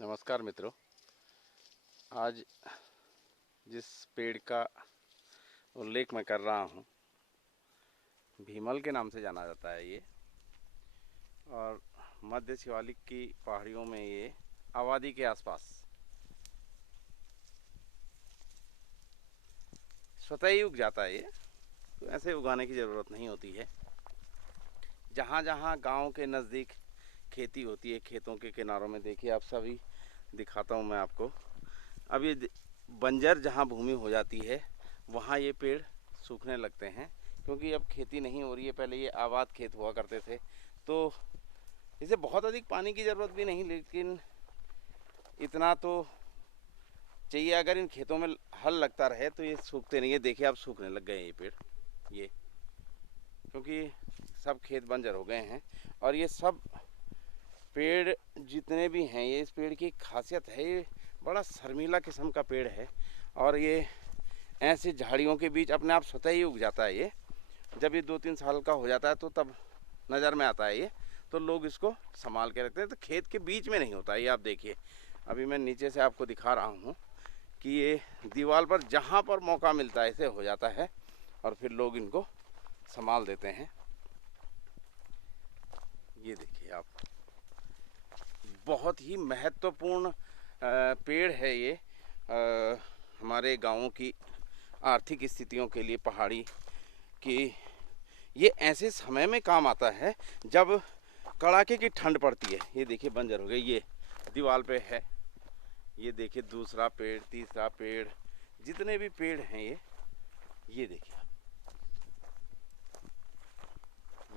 नमस्कार मित्रों। आज जिस पेड़ का उल्लेख मैं कर रहा हूँ, भीमल के नाम से जाना जाता है ये, और मध्य शिवालिक की पहाड़ियों में ये आबादी के आसपास स्वतः ही उग जाता है। ये तो ऐसे उगाने की ज़रूरत नहीं होती है। जहाँ जहाँ गांव के नज़दीक खेती होती है, खेतों के किनारों में देखिए, आप सभी दिखाता हूँ मैं आपको। अब ये बंजर जहाँ भूमि हो जाती है वहाँ ये पेड़ सूखने लगते हैं, क्योंकि अब खेती नहीं हो रही है। पहले ये आबाद खेत हुआ करते थे, तो इसे बहुत अधिक पानी की ज़रूरत भी नहीं, लेकिन इतना तो चाहिए। अगर इन खेतों में हल लगता रहे तो ये सूखते नहीं है। देखिए, अब सूखने लग गए ये पेड़, ये क्योंकि सब खेत बंजर हो गए हैं। और ये सब पेड़ जितने भी हैं, ये इस पेड़ की एक खासियत है, ये बड़ा शर्मीला किस्म का पेड़ है। और ये ऐसे झाड़ियों के बीच अपने आप स्वतः ही उग जाता है। ये जब ये 2-3 साल का हो जाता है तो तब नज़र में आता है ये, तो लोग इसको संभाल के रखते हैं। तो खेत के बीच में नहीं होता है ये। आप देखिए, अभी मैं नीचे से आपको दिखा रहा हूँ कि ये दीवार पर जहाँ पर मौका मिलता है इसे हो जाता है, और फिर लोग इनको संभाल देते हैं। ये देखिए आप, बहुत ही महत्वपूर्ण पेड़ है ये हमारे गाँवों की आर्थिक स्थितियों के लिए। पहाड़ी की ये ऐसे समय में काम आता है जब कड़ाके की ठंड पड़ती है। ये देखिए, बंजर हो गई, ये दीवार पे है। ये देखिए, दूसरा पेड़, तीसरा पेड़, जितने भी पेड़ हैं ये देखिए,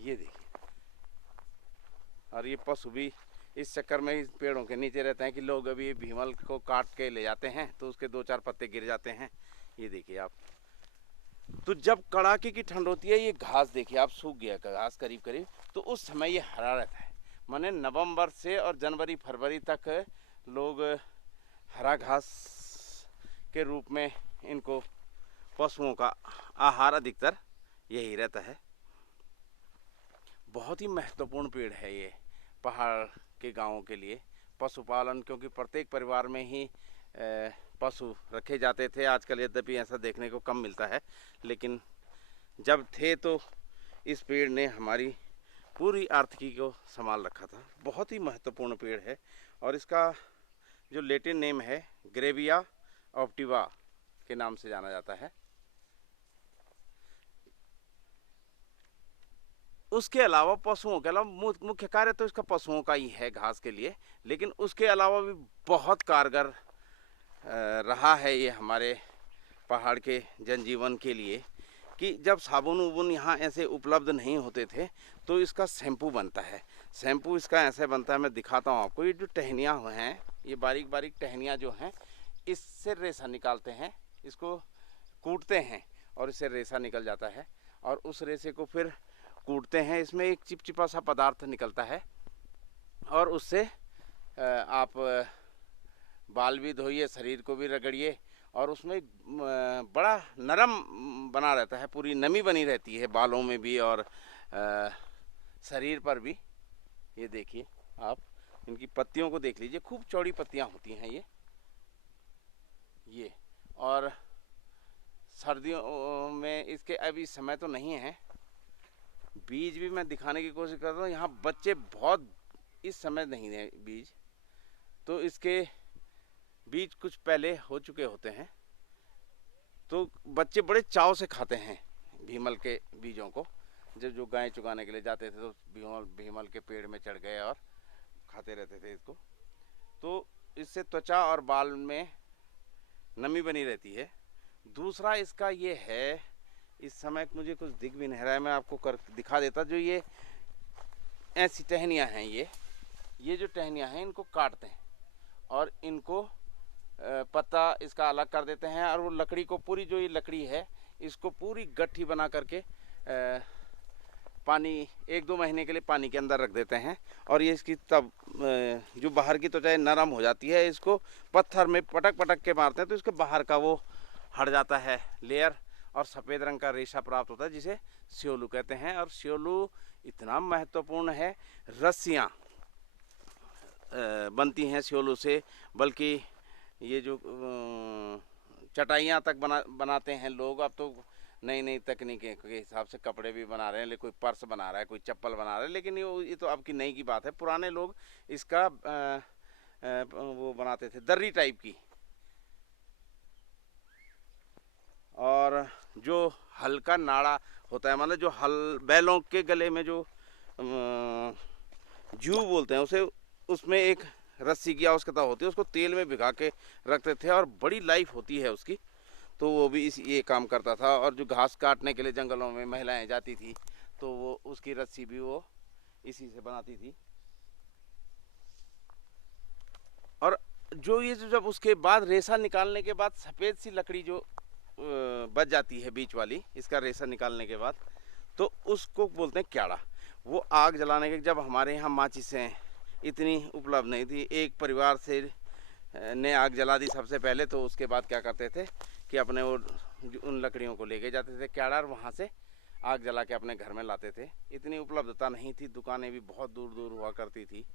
ये देखिए। और ये पशु भी इस चक्कर में इस पेड़ों के नीचे रहते हैं कि लोग अभी भीमल को काट के ले जाते हैं तो उसके 2-4 पत्ते गिर जाते हैं। ये देखिए आप, तो जब कड़ाके की ठंड होती है, ये घास देखिए आप, सूख गया घास करीब करीब, तो उस समय ये हरा रहता है। माने नवंबर से और जनवरी फरवरी तक लोग हरा घास के रूप में इनको, पशुओं का आहार अधिकतर यही रहता है। बहुत ही महत्वपूर्ण पेड़ है ये पहाड़ के गांवों के लिए। पशुपालन, क्योंकि प्रत्येक परिवार में ही पशु रखे जाते थे। आजकल यद्यपि ऐसा देखने को कम मिलता है, लेकिन जब थे तो इस पेड़ ने हमारी पूरी आर्थिकी को संभाल रखा था। बहुत ही महत्वपूर्ण पेड़ है, और इसका जो लैटिन नेम है ग्रेविया ऑप्टिवा के नाम से जाना जाता है। उसके अलावा पशुओं के अलावा मुख्य कार्य तो इसका पशुओं का ही है, घास के लिए, लेकिन उसके अलावा भी बहुत कारगर रहा है ये हमारे पहाड़ के जनजीवन के लिए। कि जब साबुन उबुन यहाँ ऐसे उपलब्ध नहीं होते थे तो इसका शैम्पू बनता है। शैम्पू इसका ऐसे बनता है, मैं दिखाता हूँ आपको। ये जो टहनियाँ हैं, ये बारीक बारीक टहनियाँ जो हैं, इससे रेशा निकालते हैं, इसको कूटते हैं और इससे रेशा निकल जाता है, और उस रेशे को फिर कूटते हैं। इसमें एक चिपचिपा सा पदार्थ निकलता है, और उससे आप बाल भी धोइए, शरीर को भी रगड़िए, और उसमें बड़ा नरम बना रहता है, पूरी नमी बनी रहती है बालों में भी और शरीर पर भी। ये देखिए आप, इनकी पत्तियों को देख लीजिए, खूब चौड़ी पत्तियां होती हैं ये। और सर्दियों में इसके अभी समय तो नहीं है, बीज भी मैं दिखाने की कोशिश कर रहा हूँ। यहाँ बच्चे बहुत इस समय नहीं है बीज, तो इसके बीज कुछ पहले हो चुके होते हैं, तो बच्चे बड़े चाव से खाते हैं भीमल के बीजों को। जब जो गाय चुगाने के लिए जाते थे तो भीमल के पेड़ में चढ़ गए और खाते रहते थे इसको। तो इससे त्वचा और बाल में नमी बनी रहती है। दूसरा इसका ये है, इस समय मुझे कुछ दिख भी नहीं रहा है, मैं आपको कर दिखा देता। जो ये ऐसी टहनियाँ हैं, ये जो टहनियाँ हैं, इनको काटते हैं और इनको पत्ता इसका अलग कर देते हैं, और वो लकड़ी को, पूरी जो ये लकड़ी है, इसको पूरी गट्ठी बना करके पानी 1-2 महीने के लिए पानी के अंदर रख देते हैं। और ये इसकी तब जो बाहर की त्वचा नरम हो जाती है, इसको पत्थर में पटक पटक के मारते हैं तो इसके बाहर का वो हट जाता है लेयर, और सफ़ेद रंग का रेशा प्राप्त होता है, जिसे श्योलू कहते हैं। और श्योलू इतना महत्वपूर्ण है, रस्सियाँ बनती हैं स्योलों से, बल्कि ये जो चटाइयाँ तक बनाते हैं लोग। अब तो नई नई तकनीकें के हिसाब से कपड़े भी बना रहे हैं, कोई पर्स बना रहा है, कोई चप्पल बना रहा है, लेकिन ये तो अब की नई की बात है। पुराने लोग इसका वो बनाते थे दर्री टाइप की। और जो हल्का नाड़ा होता है, मतलब जो बैलों के गले में जो जू बोलते हैं उसे, उसमें एक रस्सी की आवश्यकता होती है, उसको तेल में भिगा के रखते थे और बड़ी लाइफ होती है उसकी। तो वो भी ये काम करता था। और जो घास काटने के लिए जंगलों में महिलाएं जाती थी, तो वो उसकी रस्सी भी वो इसी से बनाती थी। और जो ये जब उसके बाद रेशा निकालने के बाद सफ़ेद सी लकड़ी जो बच जाती है बीच वाली, इसका रेशा निकालने के बाद, तो उसको बोलते हैं क्याड़ा। वो आग जलाने के, जब हमारे यहाँ माचिसें इतनी उपलब्ध नहीं थी, एक परिवार से ने आग जला दी सबसे पहले, तो उसके बाद क्या करते थे कि अपने वो उन लकड़ियों को लेके जाते थे क्याड़ा, और वहाँ से आग जला के अपने घर में लाते थे। इतनी उपलब्धता नहीं थी, दुकानें भी बहुत दूर दूर हुआ करती थी,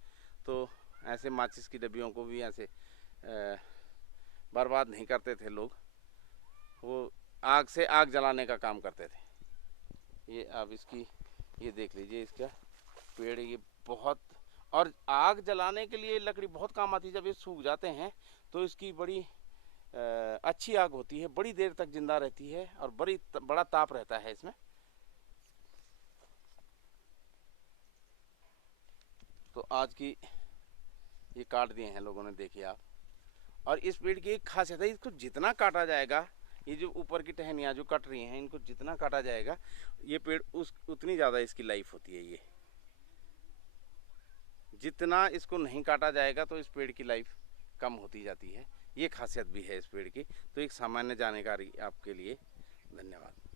तो ऐसे माचिस की डब्बियों को भी ऐसे बर्बाद नहीं करते थे लोग, वो आग से आग जलाने का काम करते थे। ये आप इसकी ये देख लीजिए, इसका पेड़ ये बहुत, और आग जलाने के लिए लकड़ी बहुत काम आती है। जब ये सूख जाते हैं तो इसकी बड़ी अच्छी आग होती है, बड़ी देर तक जिंदा रहती है और बड़ा ताप रहता है इसमें। तो आज की ये काट दिए हैं लोगों ने, देखिए आप। और इस पेड़ की एक खासियत है, इसको जितना काटा जाएगा, ये जो ऊपर की टहनियाँ जो कट रही हैं, इनको जितना काटा जाएगा ये पेड़ उतनी ज़्यादा इसकी लाइफ होती है। ये जितना इसको नहीं काटा जाएगा तो इस पेड़ की लाइफ कम होती जाती है। ये खासियत भी है इस पेड़ की। तो एक सामान्य जानकारी आपके लिए। धन्यवाद।